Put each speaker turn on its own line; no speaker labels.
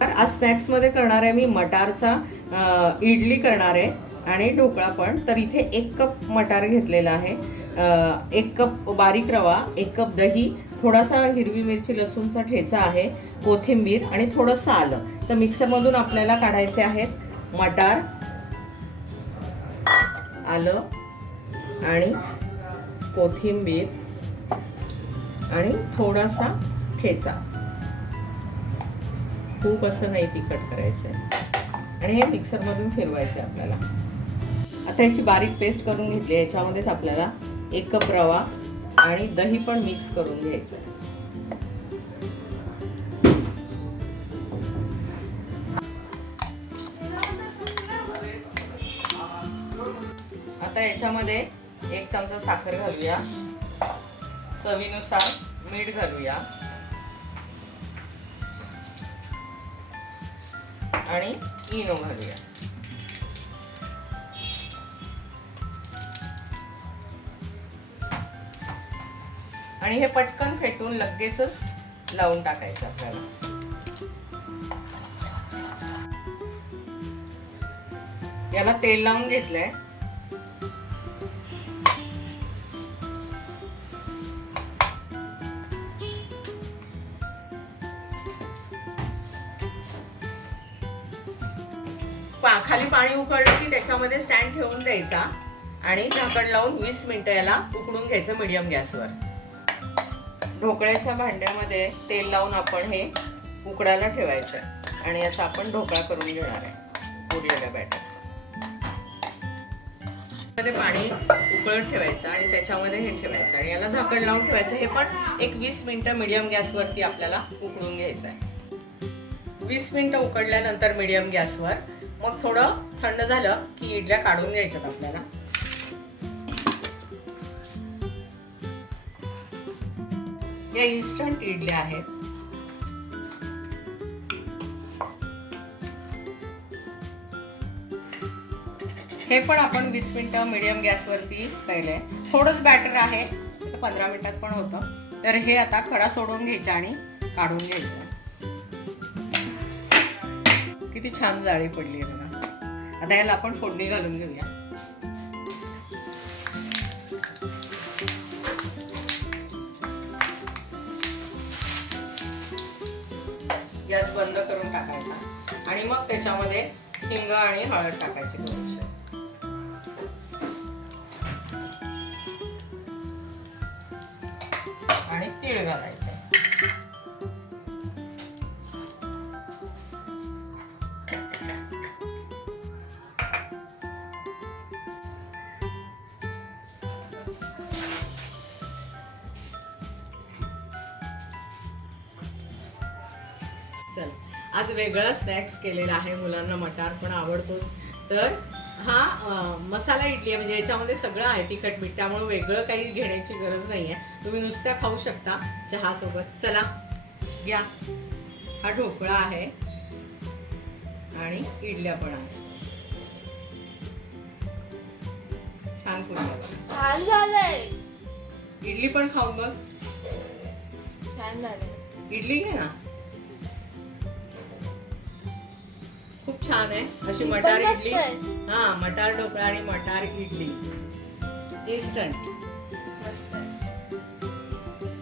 तर आज स्नॅक्समध्ये करणार आहे मी मटारचा इडली करणार आहे आणि ढोकळा पण. तर इथे एक कप मटार घेतलेला आहे. एक कप बारीक रवा एक कप दही थोडासा हिरवी मिरची लसूणचा ठेचा आहे कोथिंबीर आणि थोडंसं आलं. तर मिक्सरमधून आपल्याला काढायचे आहेत मटार आलं आणि कोथिंबीर आणि थोडासा ठेचा. खूप असं नाही तिखट करायचं आहे आणि हे मिक्सरमधून फिरवायचं आहे आपल्याला. आता याची बारीक पेस्ट करून घेतली याच्यामध्येच आपल्याला एक कप रवा आणि दही पण मिक्स करून घ्यायचं आहे आता याच्यामध्ये एक चमचा साखर घालूया. चवीनुसार मीठ घालूया. आणि इनो घालूया. आणि हे पटकन फेटून लगेचच लावून टाकायचं आपल्याला. याला तेल लावून घेतलंय. पा- खाली पाणी उकळलं की त्याच्यामध्ये स्टँड ठेवून द्यायचा. आणि झाकण लावून वीस मिनिटं याला उकडून घ्यायचं मीडियम गॅसवर. ढोकळ्याच्या भांड्यामध्ये तेल लावून आपण हे उकडायला ठेवायचं. आणि याचा आपण ढोकळा करून घेणार आहे उरलेल्या बॅटरचा मध्ये पाणी उकळत ठेवायचं आणि त्याच्यामध्ये हे ठेवायचं. आणि याला झाकण लावून ठेवायचं. हे पण एक वीस मिनिटं मिडियम गॅसवरती आपल्याला उकडून घ्यायचं आहे. वीस मिनिटं उकडल्यानंतर मिडियम गॅसवर मग थोडं थंड झालं की इडल्या काढून घ्यायच्यात आपल्याला. या इन्स्टंट इडल्या आहेत. हे पण आपण वीस मिनिटं मिडियम गॅसवरती केलंय. थोडंच बॅटर आहे पंधरा मिनटात पण होतं. तर हे आता खडा सोडून घ्यायचा आणि काढून घ्यायचं. किती छान जाळी पडली आहे बघा. आता याला आपण फोडणी घालून घेऊया. गॅस बंद करून टाकायचा. आणि मग त्याच्यामध्ये हिंग आणि हळद टाकायची थोडीशी. आणि तीळ घालायचे. चल. आज वेगळा स्नॅक्स केलेला आहे मुलांना मटार पण आवडतोच. तर हा मसाला इडली आहे म्हणजे याच्यामध्ये सगळं आहे तिखट मीठ त्यामुळे वेगळं काही घेण्याची गरज नाही आहे तुम्ही नुसत्या खाऊ शकता चहासोबत. चला घ्या. हा ढोकळा आहे आणि इडल्या पण आहे छान
छान झालंय.
इडली पण खाऊन बघ.
छान झालंय.
इडली घे ना. छान आहे. अशी मटार इडली. हा मटार ढोकळा आणि मटार इडली. इन्स्टंट मस्त